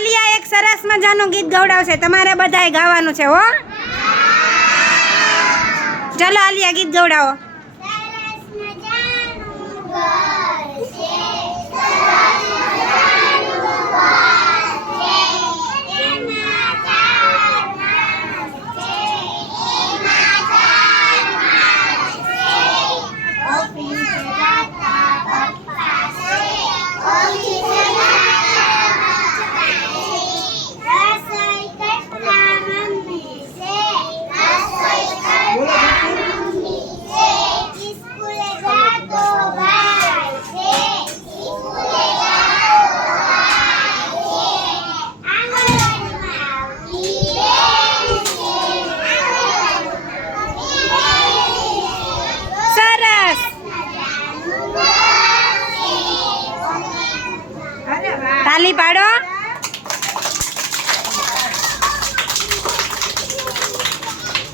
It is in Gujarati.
આલિયા એક સરસ મજાનું ગીત ગવડાવશે. તમારે બધાએ ગાવાનું છે, હો. ચલો, આલિયા, ગીત ગવડાવો. તાલી પાડો.